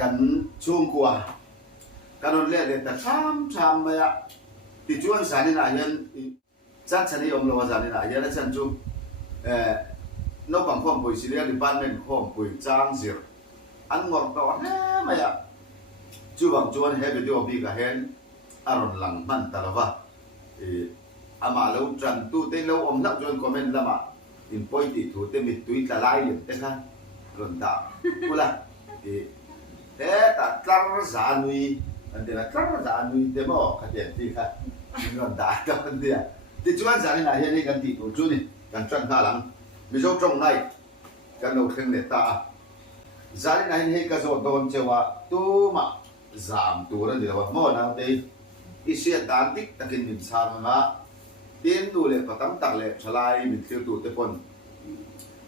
กันช่วงกว่ากันนนเล่เลยแต่ช้ำไปอ่ะติดชวนสารนี่นะยันจัดชนิยมเราสารนี่นะยันแล้วฉันจูนกของข้อมปุยสิเรียดิบันเป็นข้อมปุยจางเสียอันงอตัวไม่อ่ะจูบังจวนเฮบิดโอบีกับเฮนอารมณ์หลังมันตลอดว่าอามาเราจันตู้เต้นเราอมนักจนคอมเมนต์ละมาอินปอยติดถูเต้นมิดตุยตะไลเลยเต้นค่ะรุนตากูละแต่คลาร์สานุยอันเดียร์คลาร์สานุยเดโมขัดแย้งที่ค่ะรุนตากันเดียติดชวนสารนี่นะเฮนี่กันติดตัวจุนี่กันจันทร์หลังมิโซจงไนกันเราเข้มเลตาสารนี่นะเฮก็จะโดนเจ้าตัวมาจามตัวนั่นเดียวว่าโมนาเตยอิเสียดานติกตะกินมินซาร์มาเตียนดูเลยปะตั้มตักเลยฉลายมินเที่ยวตัวเตปน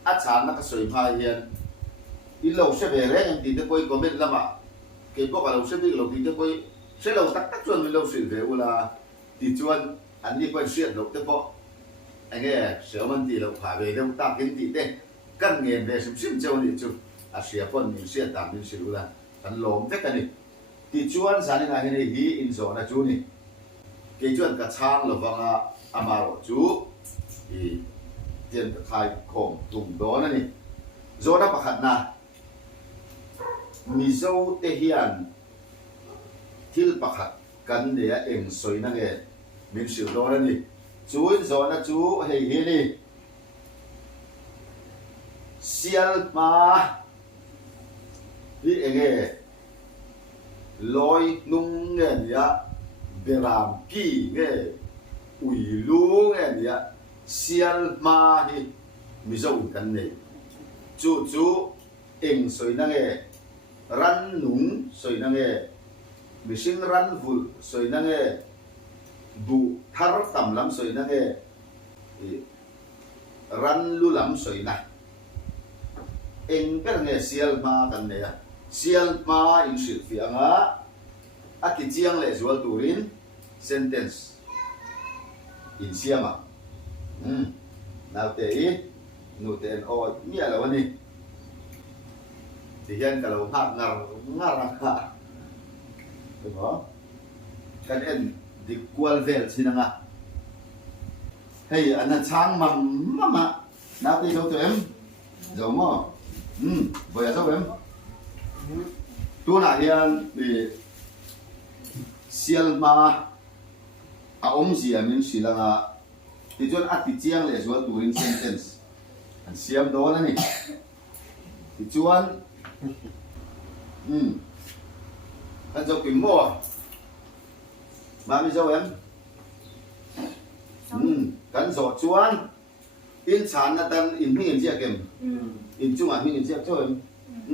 อาจารย์นักสวยพายเฮียนอีเราเสพเร่ยังติดเตปอยคอมเมนต์ละมาเกี่ยวกับเราเสพเราติดเตปอยเสเราตักชวนมิเราสิเวลาติดชวนอันนี้เป็นเสียเราเตปอไอ้เงี้ยเสือมันตีเราผ่าไปเราตักกินติดเต้กันเงินเบสซิมเจ้านี่จุอาเสียปนมิเสียตามมิสิรู้ละกันหลงเท่กันนี่ติดชวนสารนี่นะเฮนี่ฮีอินโซนะจูนี่เกี่ยวกับกระช่างหรือว่าอามาโรจูอีเตียนไทยคมตุ่มโดนนี่โซนประคัดนะมิโซเตฮิอันทิลประคัดกันเดียเองสวยนั่งเองมิสิโดนนี่จูอินโซนะจูเฮียนี่เซียลมาที่เองลอยนุ่งเงี้ยเบรามกี้เงี้ยอุยลูเงี้ยเซียลมาที่มิโซกันนี่จูเองสวยนั่งเองรันนุ่งสวยนั่งเองมิชิงรันฟุลสวยนั่งเองบุทาร์ตัมลำสวยนั่งเองรันลุลำสวยนะเองเป็นเงี้ยเซียลมากันเนี่ยเซียลมาอินสิลฟิอังะอากิจิยังเลจวลตูรินเซนเทนส์อินเซียมานาเตอีนูเตนโอเนี่ยแล้ววันนี้ที่ยันกับเราหักงารังฮะถูกไหมกันเอ็นดิควอลเวลสินะงะเฮ้ยอันนั้นช้างมั่มะนาเตยตัวเอ็มเจ้าหม้อบอยเจ้าเอ็มตัวไหนยันดิเซียลมาอาอมเสียมินสิลังะที่จวนอัติเจียงเลยจวนตูรินเซนเทนส์อันเสียมโดนนี่ที่จวนอันเจ้ากินมั่วมาไม่เจ้าเอ็มกันสอดจวนอินชานนั่นแต่อินมิ่งเจียเกมอินจุงอันมิ่งเจียเจ้าเอ็ม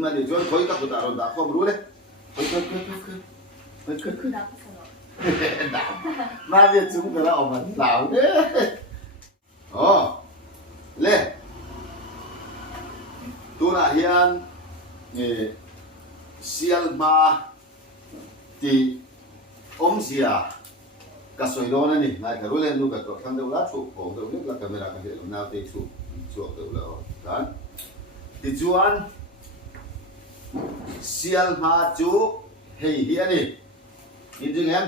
มาเดี๋ยวจวนคอยกับกุตาเราด่าข้อมรู้เลยคอยมาเรียนจุงกันแล้วออกมาหนาวเด้ออ๋อเล่ตัวน่ะเฮียนเซียลมาที่อมเสียก็สวยโดนนี่นายก็รู้เล่นดูกับตัวทั้งเดียวละถูกของเดียวนี้ละคาเมรากันเดียวน่าตีถูกเดียวแล้วกันที่จวนเซียลมาจูเฮียนี่จริงๆเห็น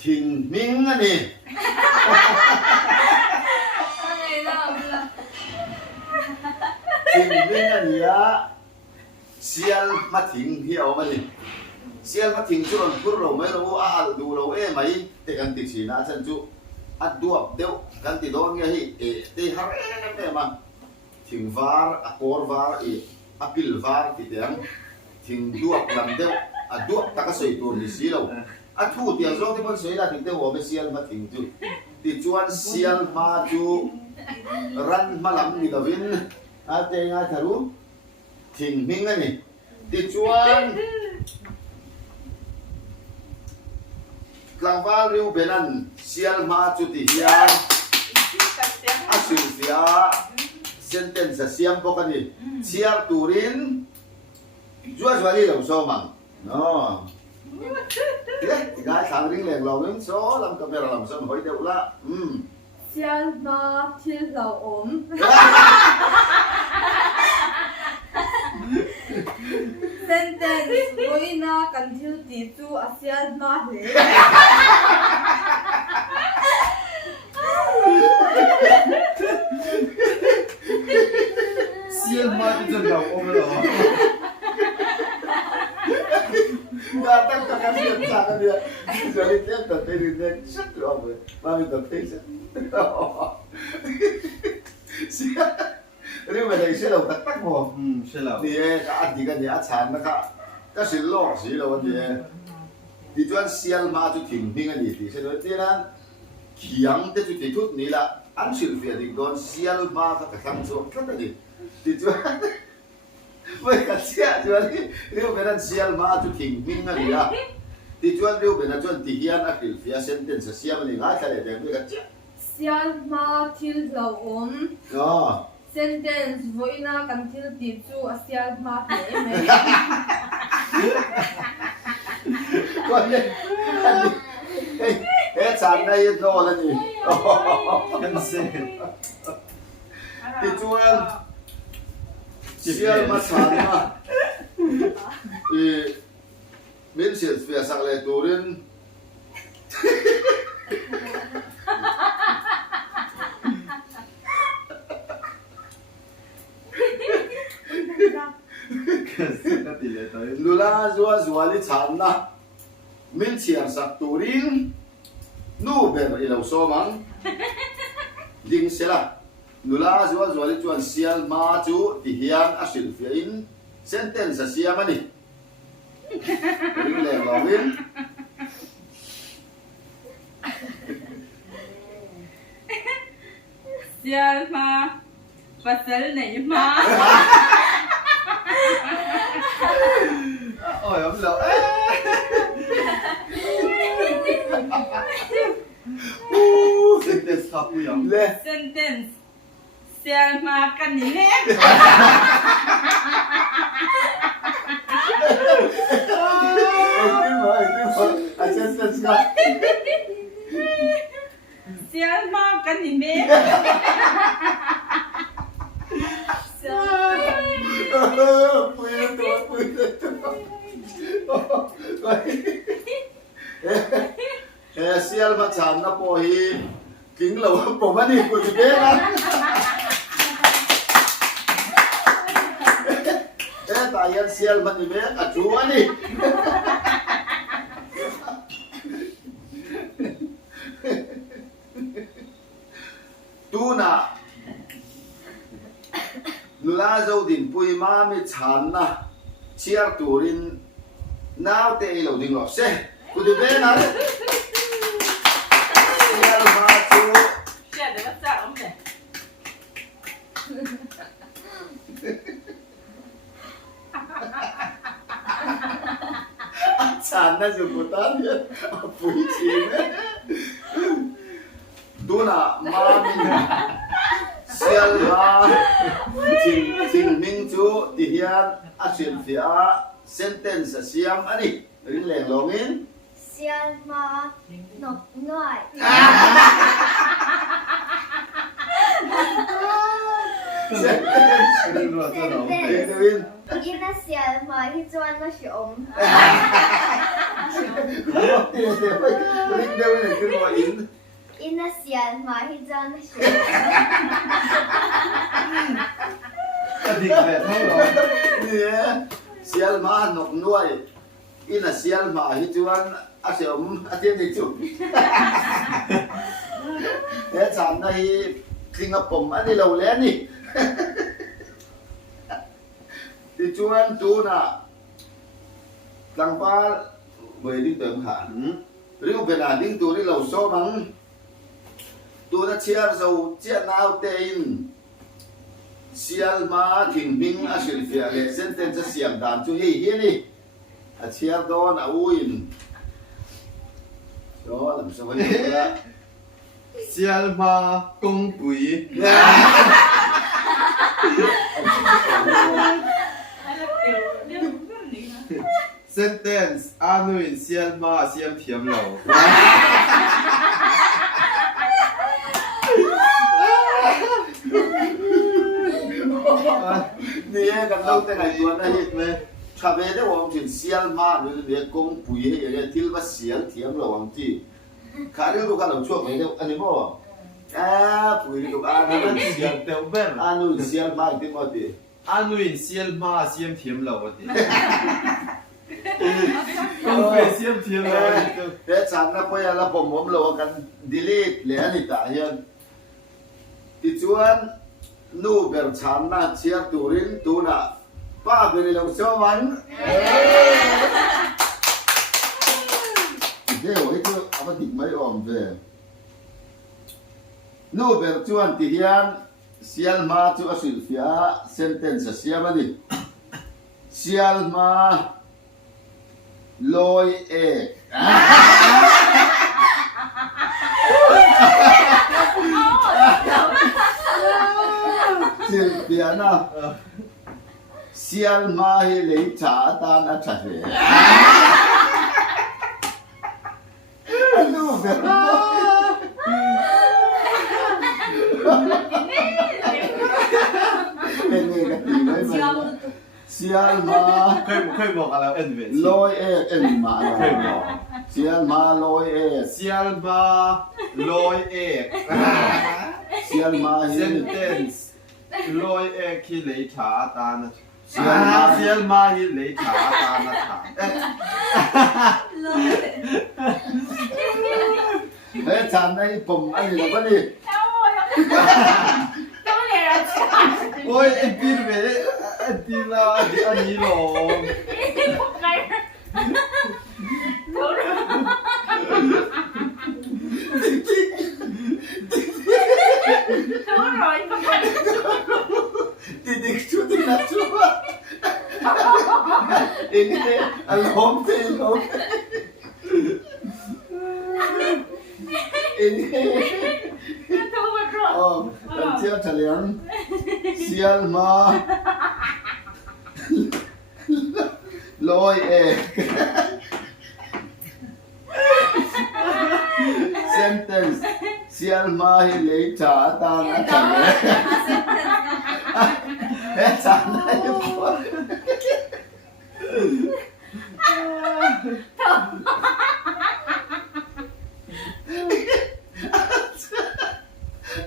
ทิ้งมิ้งอันนี้ทิ้งมิ้งอันนี้เซียลมาทิ้งเหี้ยวมาดิเซียลมาทิ้งจุดนั้นพูดเราไม่รู้ดูเราไหมแต่กันติดสีนะฉันจุดูเดี๋ยวกันติดโดนไงที่หาอะไรมาทิ้งวาร์อโคร์วาร์พิลวาร์ที่เดียงทิ้งดูลำเดียวดูตะกสวยตัวนี้สิเราทูเตียงร้องที่มันสวยนะถึงเดี๋ยวว่าไม่เซียลมาทิ้งจุติดจวนเซียลมาจูรันมาลำนี่กับวินเตียงทารุทิ้งมิ้งนี่ติดจวนกลางวันริวเบนันเซียลมาจูติฮิอันสิลฟิอาเซนเทนส์เซียมปกันนี่เซียลตูรินจัวสวัสดีเราโซมังเนาะที่ได้ทางริงแหลงเราเรื่องโซลำกับเราลำซ้ำหอยเดียวละเซียลมาที่เราอม sentence voi na kan thil ti chu a sial ma hle sial ma ti jan lau om lo datang ke kasihan sana dia jadi dia terpilih dia set loh mami terpilih siapa ini mana isi lo tak tak mo ใช่แล้ว dia kan di kan dia chan na ka ka sin lo si lo dia di tuan sial ma tu ting ting kan di se lo dia nan kiang te tu ti tut ni la an sil fia di don sial ma ka ka kam so ka di tuanไม่กันเสียจวนเรียวเป็นเสียลมาจุดทิ้งมิ่งอะไรอ่ะที่จวนเรียวเป็นจวนที่เฮียนอักฤษเฟียเซนเทนส์เสียมันง่ายแค่ไหนเด็กไม่กันเสีย sial ma thil lo om ก็ sentence voi na kan thil ti chu a sial ma hle me ก็เนี่ยเฮ้ยฉันได้ยินโน่แล้วนี่ กันเซ่ ที่จวนเสียลมาฉันมามินเสียเฟียสักเลยตัวนึงกันเซ่ก็ติเลยตัว ลูลาจัวลิฉันนะมินเสียสักตัวนึงนู่เบอร์อีเราโซมันดิงเสละนูลาจัวลิจวนเสียลมาจูที่เฮียนอาศิลฟินเซนเทนส์เสียมันนี่ริงเลยลองวิน sial ma pasal nei ma โอ้ยผมเหลาเซนเตสครับผู้ยอม เลย sentence sial ma kan ni le อาเซนเซนส์กัน sial ma kan ni me ปุยตัวปุยตัวเฮ้เสียลมาฉันนะพอฮีกิงเราผมว่านี่กูจะเบ้นะตายเสียลมันนี่เบ้อะจูวนี่ตูน่ะลูลาเจ้าดินปุยมาไม่ฉันนะเชียร์ตูรินน้าวเตะเราดิ้งหรอกเซ่กูจะเบ้นะเชียร์มาจู sial de sa om de ฉันน่ะจะกูตามเนี่ยปุยชีเบ้ตูน่ะมาไม่เชียร์มาจริงมิงจูที่เฮียนอาศิลฟิอาเซนเทนส์เสียมอันนี้รินแหลงลงอิน sial ma nọc ngoi เซนเตสเรื่องว่าจะร้องเพล เอ็ ง นวิน ina sial ma hi chuan na shi om เดี๋ยวรินเดี๋ยวนี่คือว่าอิน ina sial ma hi chuan na shi ก็ดีแบบให้เรา เนี่ยเสียลมาหนกน้วยอินะเสียลมาฮิจวนอาเสียมอาเทียนในจุดเฮ้ยฉันในคิงกับผมอันนี้เราแล้วนี่ที่จวนจูน่ะหลังฟ้าเบยดิ้งเติมขาหรือเป็นดิ้งตัวที่เราโซ่มังตัวนั้นเชียร์เราเจียนาวเตนเสียลมาถึงมิงอาศิลฟิอาเลเซนเทนจะเสียงดานจูเฮียนี่อาเชียร์โดนอาวินโอ้ลำสวัสดีครับ เซียลมากงปุย เซนเทนส์อานุอินเซียลมาเซียมเทียมเหลา นี่กันเราแต่ไหนตัวนั้น ไหมช ถ้าเวได้ว่าถึงเสียลมาหรือเดี๋ยวกงปุ๋ยให้เนี่ยที่ว่าเสียงเถียงระหว่างที่ขาเรื่องลูกกันเราช่วงนี้เนี่ยอันนี้บ่ปุ๋ยลูกอันนั้น เสียงเต็มเบิ้ล อันนู้นเสียลมาที่มาที่ อันนู้นเสียลมาเสียมเทียมเราวันนี้ต้องไปเสียมเทียมเราวันนี้ เดี๋ยวฉันนะพ่อเราผมเรากันดีลีทเหลือนี่ตาเฮียนที่ชวนนู่เบลฉันนะเชียร์ตูรินตูน่ะป้าเป็นเราชอบมันเดี๋ยวไอ้ตัวเอามาติดไม่ออมเลยนู่เบลชวนที่เฮียนเสียลมาจูอสิลฟิอาเซนเทนส์เสียมันนี่เสียลมาลอยเอกสิลฟิอานะเสียลมาให้เลยชาตานอัจฉริยะนู่เบลเป็นไงกันดีไหมเสียลมา เคยบอกอะไรเอ็นเวส ลอยเอกเอ็นมาเสียลมาลอยเอก เสียลมาลอยเอก เสียลมา เซ เห็น นเทนส์ลอยเอกที่เลยชาตานะ เสียลมา เสียลมาที่เลยชาตานะถาม เฮ้ยฉันไอ้ผมอันนี้เราก็นี่ โอ้ยเอ็นตีเวเอ็นตีลาอันนี้หรอ Titik cuti nak cuba. Ini deh, alhom telom. Ini. Oh, siap kalian. Sial ma. Loi Sentence. Sial ma hi lei cha ta na chale. Sana po.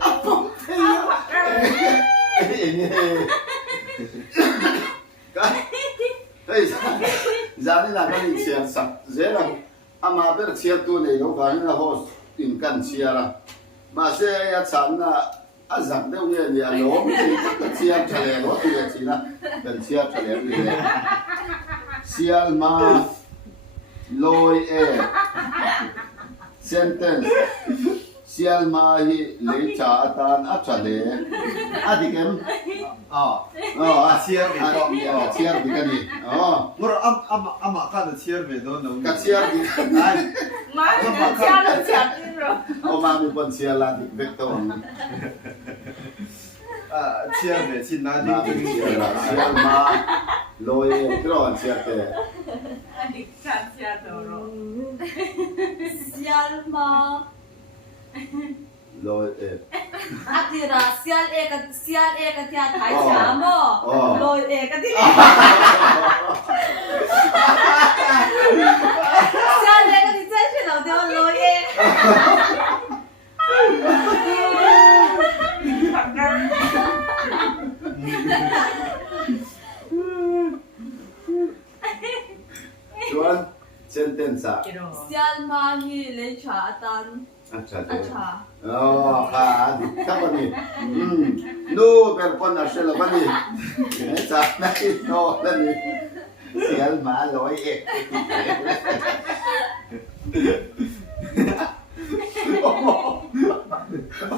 Apong tayo. Hey, zani na kan siya sak. Zera ama ber siya tu ne lo kan na host in kan siya la. Ma se ya chan na azam de we ni a lo mi siya chale lo ti ya china. Kan siya chale ni. Sial ma loi sentence sial ma hi le cha tan a chale adikem อ๋อ เชียร์เชียร์ดีกันนี่อ๋อ งรอัมข้าจะเชียร์ไปโดนน้อง กัเชียร์ดีกันนี่เอามามีคนเชียร์ลาดิเวกตอน เชียร์ไปชินนาจ ลาดิ ริง เชียร์มาลอยกรอนเชียร์แต่ Sialma. ลอย Atira, sial eka tiya thai chamo. Loi eka ti. Sial eka ti chai che lau deo loi e. Juan sentence Sialma hi le cha atan. อัจฉริ Acha. อ๋อค่ะถ้าวันนี้นู่เป็นคนอัจฉริวันนี้จับได้โน่แล้วนี่เชียร์มาลอยโอ้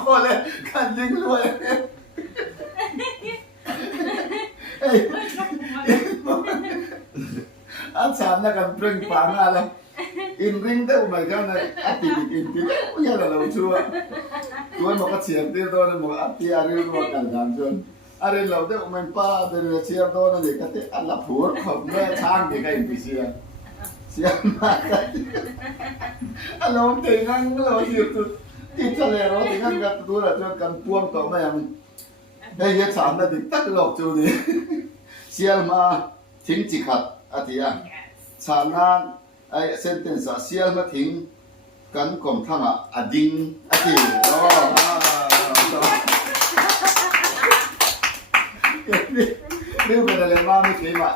โหเลยกันยิงรวยเฮ้ยอาจารย์นักการเปล่งปลั่งอะไรอินริงได้ไหมกันนะอาทิตย์อินทิตย์ยังเราชัวร์ชวนบอกว่าเชียร์ที่ตัวนั้นบอกอาทิตย์อะไรรู้กันกันชวนอะไรเราได้ไหมป้าเดินเชียร์ตัวนั้นเด็กก็ที่อัลลับหัวของแม่ช่างเด็กก็อินเชียร์เชียร์มากอารมณ์ถึงงั้นเราเชียร์ตัวที่ทะเลเราถึงงั้นกับตัวเราชวนกันพ่วงต่อมาอย่างเฮ้ยสามนาทีตัดหลอกจูนี่เชียร์มา ๆ ทิ้งจิขัดอาทิตย์ชาวนานไอ้เซนเทนส์เสียมาทิ้งกันกลมทั้งอ่ะดิ้งอาทิตย์โอ้นี่เป็นอะไรมาไม่เคยมา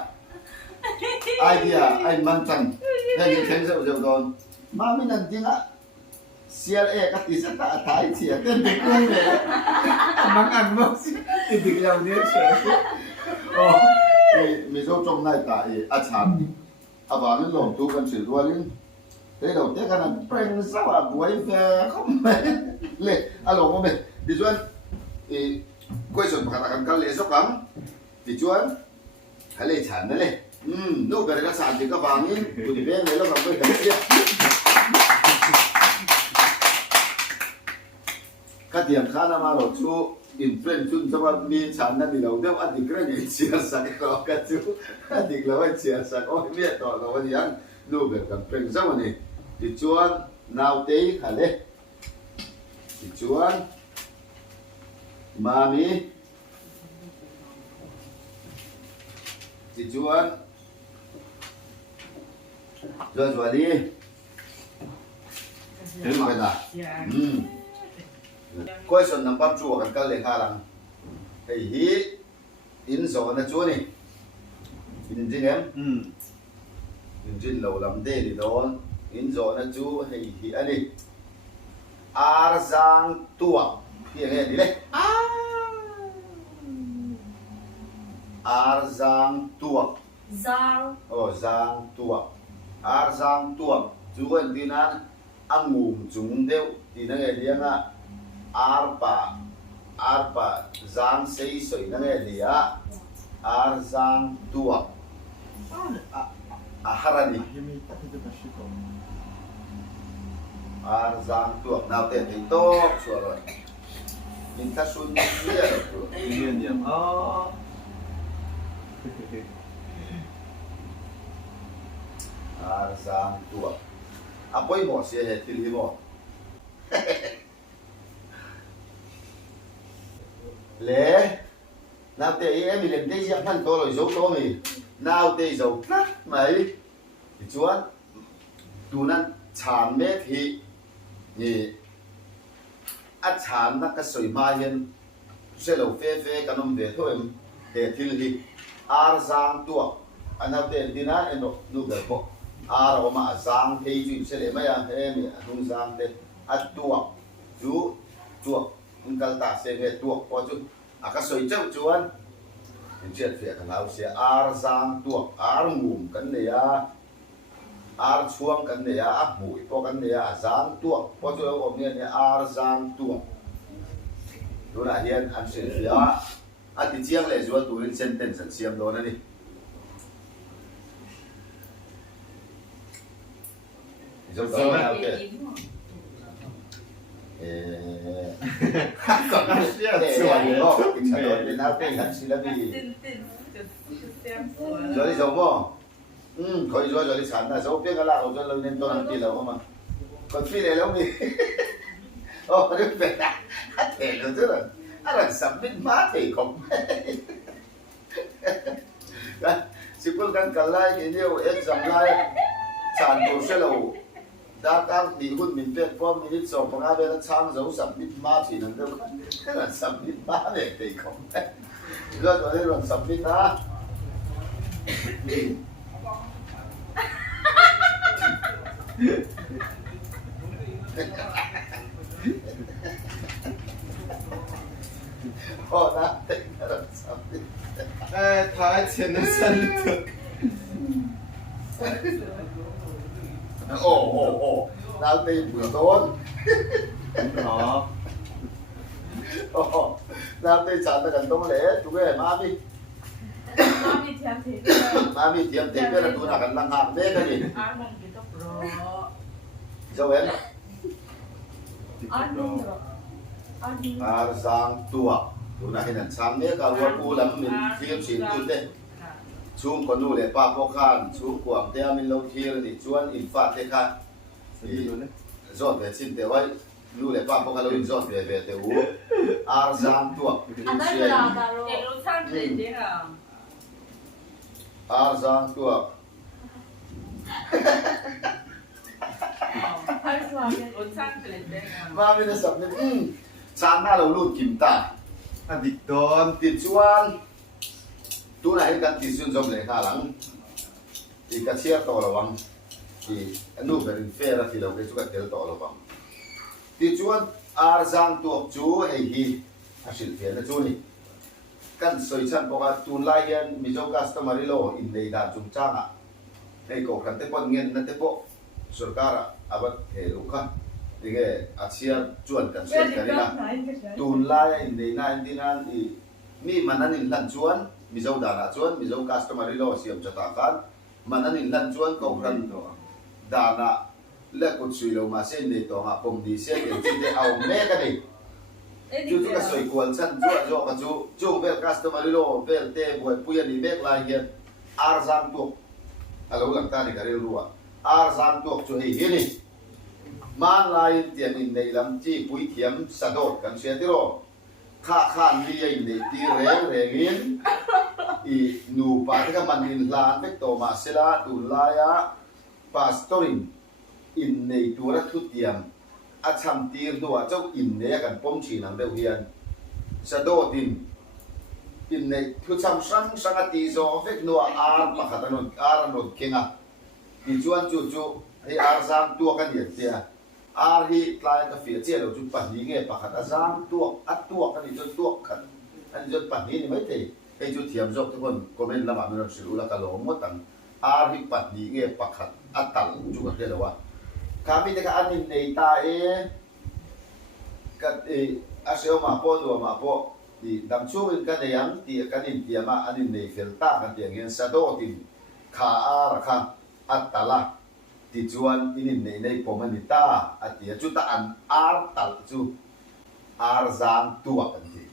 ไอเดียไอ้มันจังให้ยังเข่งเสียโดนมาไม่นั่นจริงอ่ะเสียเอกติสตาถ่ายเสียเต้นเด็กเลยมันอันมั้งติดเดียวเนี่ยเฉยโอ้มีโชคจงในตาอาชานอาบานั้นหลงตัวกันสื่อตัวนึงแต่เราเจ้ากันนั้นเป็นสวัสดิ์ไว้แฟร์เขาไม่เลยอารมณ์มันเป็นดิฉันกล้วยสดผักตะกันกันเลยสักครั้งดิฉันให้เลยฉันนั่นเลยลูกเป็นกษัตริย์ที่ก็ฟังนี่กูดีเบ้เลยแล้วก็ไปกันเสียก็เตรียมข้าวมาหลดชูอินฟลูเอนซ์ชุนสวัสดิ์มีฉันนั่นนี่เราเดี๋ยวอดีตก็ยังเชียร์สักก็กันชูอดีตเราไม่เชียร์สักโอ้ยเมียต่อเราวันยังลูกเป็นกันเป็นสักวันนี้ดิฉันนาวเตยค่ะเลยดิฉันมามีดิฉันjual di, ini mana? Question number 2 kan kali halang. Hei, in zona tu ni, in jinem, in jin lau lam de di don, in zona tu hei ani, arzang tua, yang ni le, arzang tua. Zang. Oh, zang tua. Arzang tua. Juan dinan angum jung deu. Dinan dia na arpa zang sei soi na dia. Arzang tua. Aharani. Arzang tua. Nào tiền thì tốt rồi. Mình ta xuân kia rồi. Nguyên điểm. Arzang tua. Apa yang mau saya pilih mau? Lẽ nào thì em mình thấy dạng thân to rồi dấu to mình nào thì dấu cắt mấy thì chúa tu nan chán mẹ thì nhỉ ắt chán nó cái sợi mai hen sẽ lâu phê cái nôm về thôi em để thì Arzang tua anh nào thì đi na em nó được không mà giang thì chuyện sẽ để mấy anh em không giang thì tua chú ông cần ta sẽ về tua có chú cái sợi châu chú anh chuyện việc nào sẽ Arzang tua ngum cái này chuông cái này mũi có cái này giang tua có chú ông nghe này Arzang tua đó là hiện anh sẽ phía thì chiang lại chú tụi lên sentence xem đó này Rồi nào kìa. Còn nó sẽ để có cái sản phẩm để nào tên hắn xin là gì? Rồi đi giống không? Khỏi rồi đi sản là giống biết cái nào cho lên tôi làm gì là không mà. Còn phi này lâu đi. Ô, nó về à? Thể rồi chứ là là sắm biết má thì không. Chỉ có cần cả lại cái điều em giảm lại sản đồ sẽ lâu. Đã các đi hôn mình biết có mình sống bằng ai bên sang dấu sắm biết má thì能够cái là sắm biết má để thì không rồi đây là sắm biết má họ đã tính là sắm biết Thái trên nó sân thực. Ồ, nào tìm vừa tốt. Đó. Ồ, nào tìm chẳng là cần tông lễ, chú cái má đi. Má mi thiếm thế cái là tôi là cần lăng hạng đấy cái gì? Sao em? Arzang tua. Tôi là hình ảnh sáng đấy, cả vừa cu lắm mình thiếm xịn tôi đấy. Chúng còn nuôi để ba bọc khan, chúng quảng theo mình lâu kia thì chuan in phát thế khan, thì dọn về xin thế vậy, nuôi để ba bọc khan lâu in dọn về thế u, Arzang tua, arzang tua พันสอง รสชาติเปลี่ยนแปลง ma mi na sab ne chan na lo lut kim ta adik don ti chuan tu na hi kan ti sun jom le kha lang ti ka chia to lo wang ti anu berin fera ti lo ke chu ka tel to lo wang ti chuan arzang tuak chu hei hi asil fe na chu ni kan soi chan poka tun lai yan mizo customary law in nei da chung changa hei ko kan te pon ngen na te po sarkara abat he lukha tige achia chuan kan se kanina tun lai in nei na indinan i mi mananin lan chuan mizo da na chuan mizo customary law siam chata kan mananin lan chuan ko kan da na le ko chui lo ma se nei to nga pom di se ke chi te au me ka ni chu chu ka soi kwal chan chu zo ka chu vel customary law vel te boy puya ni bek lai hian arzang tu alo lang ta ni ka re ruwa arzang tu chu hi hi ni man lai tian in nei lam chi pui thiam sadot kan sia ti ro kha khan li ai nei ti reng in i nu pa ka manin lan vek to ma sela tu la ya pastorin in nei tu ra thu tiam a cham tir do a chau in ne kan pom chi nang deu hian sadotin in nei thu cham sang ati zo vek no ar pakhatanon aranot kenga ti chuan chu chu hei ar zam tu kan ye tia ar hi tlai ka fia che lo chu pa ni nge pakhat azam tuak atuak kan ni chu tuak khan an jot pa ni mai te hei chu thiam jok tu kon comment lama min silu la ka lo mo tang ar hi pa ni nge pakhat atal chu ka he lo wa kami te ka anin nei ta ka aseo ma po do ma po ti dam chu in ka ne yang ti ka nin ti ma anin nei fel ta ka ti ngen sa do tin kha ar kha atala ti chuan inin nei nei pomani ta atia chu ta an ar tal chu ar zang tua kan ti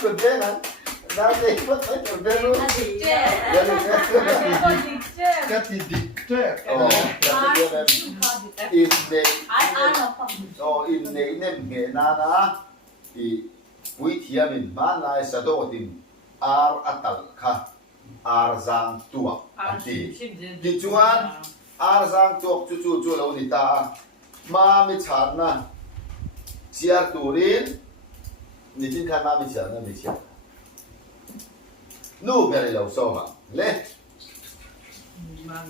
kun de nan na de ko ta kun de lu อดีตเจ๊ ya ni คนดิเจ๊ ka ti dik te oh ya ti de in nei ไอ้อาร์เราฟัง in nei nem nge na na i pui thiamin man lai sa do tin ar atal kha ar zang tua อา an ชี ti พชิมเจน di chuan ar zang tuak chu chu chu lo ni ta ma mi chan na chiar turin ni tin khan ma mi chan na mi chan nu beri lo so ma le มัน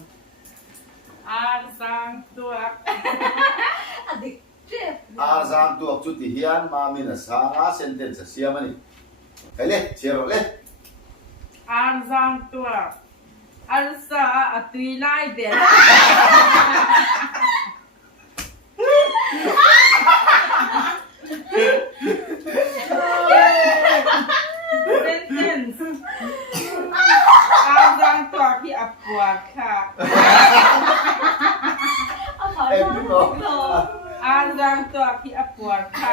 อาสังตัว อดีตเจ๊ ar zang tuak chu ti hian ma mi na sa nga sentence sia mani kai le chiaro le อาสังตัวอาสาอัตรีไล่เดีย sentence อาสังตัวที่อับปวดค่ะ เอาขอ e โท pi ษ mo อาสังตัวที่อับปวดค่ะ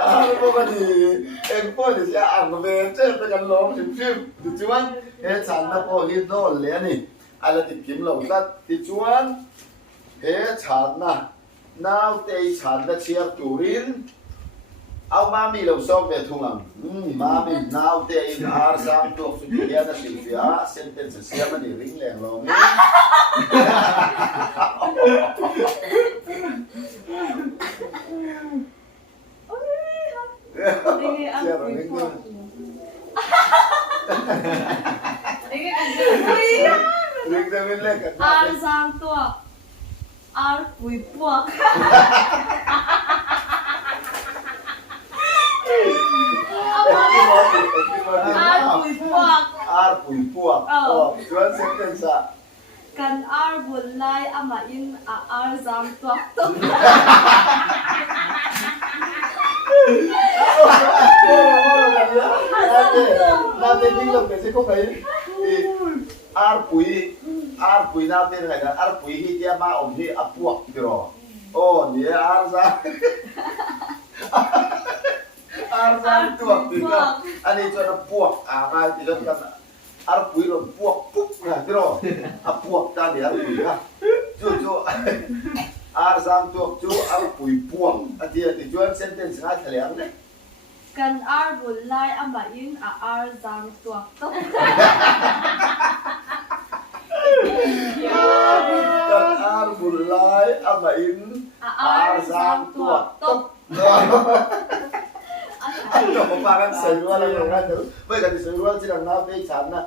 ar mo ka ni en po ni sia an mo be che pe kan lo sim sim di chuan he chan na po hi do le ni ala ti kim lo tat ti chuan he chan na now te chan na chiar turin au ma mi lo so ve thungam ma mi now te in ar sam to su ti ya na silfia sentence sia mani ring leng lo niนี่อัน Chiaro นี้ ring พว leng กนี่อันนี้ ring leng kan อาร์สามตัวอาร์ปุยพวก อาร์ปุยพวก ar pui puak chuan sentence a กันอาร์บุญไล่อามาอินอาร์สามตัวตุ๊ก Nate tinggal ke siko kai ar pui nate ngai na ar pui hi dia ma om hi apuak tiro oh ni ar za ar za tuak tiro ani chona puak ngai ti kan ar pui ron puak puk na tiro apuak ta ni ar pui ha chu ar zam tuak chu ar pui puak atia ti chuan sentence ngai thaliang ne กันอาร์บุลไลอามาอินอาร์ซังตัวตก กันอาร์บุลไลอามาอินอาร์ซังตัวตกจบมากันเสร็จว่าอะไรอย่างนั้นไม่กันเสร็จว่าที่เราหน้าเตฉันนะ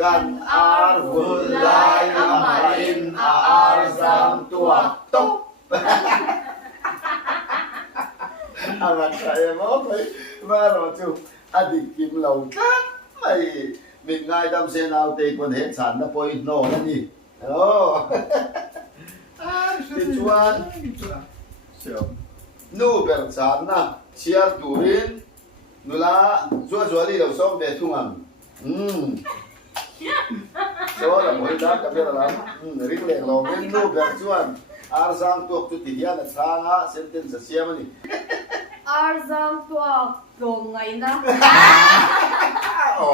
กันอาร์บุลไลอามาอินอาร์ซังตัวตกอะไรใครมาไปมาเราจูอดีตกิมเราครับไม่มีง่ายดำเซนเอาเตคนเห็นฉันนะปอยโน่นั่นนี่โอ้ติดชวนนู่เปิดฉันนะเชียร์ตูรินนู่ละชัวร์ๆเราส่งเบทุงันชัวร์เราไม่ได้กับเรื่องนั้นริกเล็กเราเป็นนู่เปิดชวนอาร์ซังตัวจุดที่ยานะช้างอ่ะเซนเทนส์เสียมันนี่ อาร์ซังตัวโกงไงนะ อ๋อ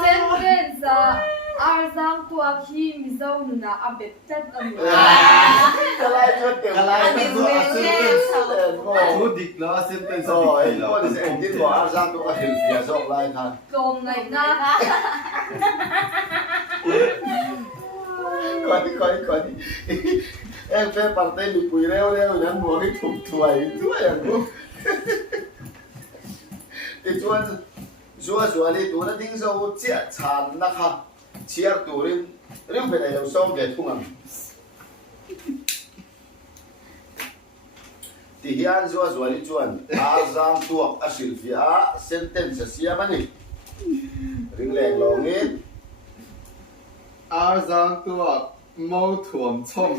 เซนเทนส์อาร์ซังตัวที่มิโซนุนะอาเบตเต็ดอันนี้ อะไรจุดเต็มอะไรจุดเต็มโอ้ พูดดิกแล้วเส้นเต้น โหไอ้คนที่เอ็นที่บอกอาร์ซังตัวก็เห็นเสียสองลายครับ โกงไงนะ ก่อนเอ็มเป็นปาร์ตี้ลุยเร็วยังบอกให้ถูกถวยอย่างนู้นที่ชวนนี่ตัวนั้นทิ้งโซ่เจี๊ยชันนะครับเชียร์ตัวริมเรื่องเป็นอะไรเราส่งแกทุ่งอ่ะที่ฮิอันชัวนี่ชวนอาซามตัวอาศิลฟิอาเซนเทนส์เสียมันนี่เรื่องแรงลองนี้ อาซังตัวเมาถ่วมช่อม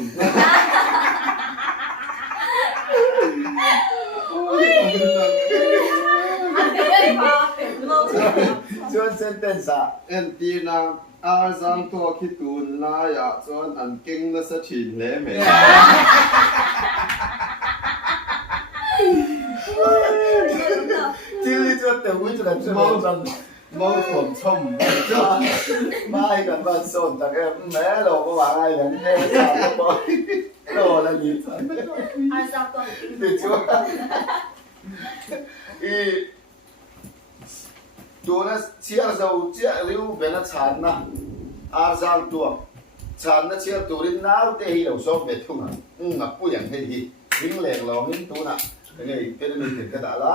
ชวนเซนเทนส์ เอ็นตีนางอาซังตัวคิดตูนลายะจนอันเก่งน่ะสะถินเลยแม่ ที่ชวนแต่วิ่งจนเมาจัง เมาถ่วมช่อม มาให้กันบ้านโซนแต่แกแม่เราก็วางอะไรอย่างนี้สามก็บอกโน่ละนี่ อาร์ซังตัว ติดชัวอีตัวนั้นเชียร์เราเชียร์ริวเป็นชันนะอาร์ซังตัวชันนะเชียร์ตัวริมน้าวเตะเราชอบเบ็ดทุ่งอ่ะนักผู้อย่างเฮดีวิ่งแรงเราหินตัวน่ะยังไงเป็นมีถึงกระดาษละ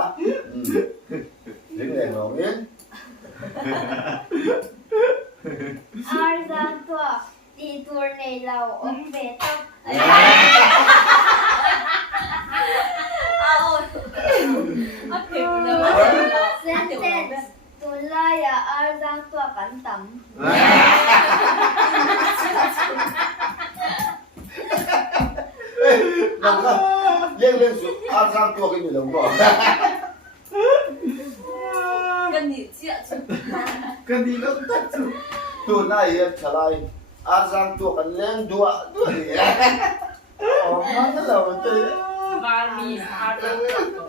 วิ่งแรงเราหิน อาร์ซังตัวตีตัวในเราอมเบตต้อง เอาเอาเก็บเลย เซนเทนส์ตุลายาอาร์ซังตัวกันต่ำ น้องก็เลี้ยงสุดอาร์ซังตัวกันอยู่ตรงก่อน 跟你接触。 กันดีแล้วตัดจุด ตัวน่าเหี้ยฉลาดอาร์ซังตัวกันเลี้ยงดัวนี่ออกมาแล้วเราเจอบ าร์มีอาร์ซังตัว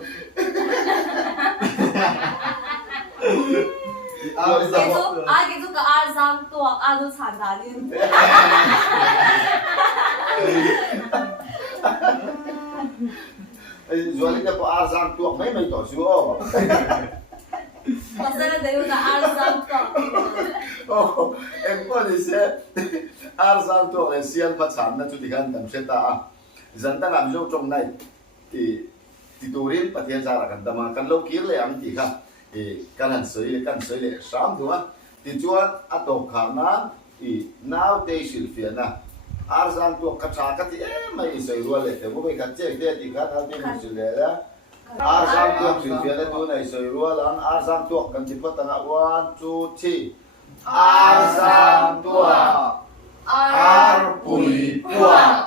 อา 给 ซัง 出啊，给出个二三多，啊都惨哪里？ ไอ้ส่วนนี้จะพออาร์ซังตัวไม่ต่อสู้ 我现在得有个二三多。 โอ้เอ็มก็ดิเซอาร์ซังตัวเลยเซียนพัฒนาจุดที่กันตั้งเสตาจันตั้งอันโจจงในที่ตูรินประเทศจาระกันแต่มากันโลกีเลยอันที่ค่ะกันหันสวยเลยสามตัวที่จวนอัตโตขานั้นน้าวเตชิลเฟียนะอาร์ซังตัวกระชากที่ไม่สวยรัวเลยแต่ว่าไม่กันเจ๊เด็ดที่กันเอาที่มุสลิมเลยอาร์ซังตัวชิลเฟียนะตัวไหนสวยรัวแล้วอาร์ซังตัวกันที่พัฒนา1 2 3อาร์ซังตัวอาร์ปุยพวก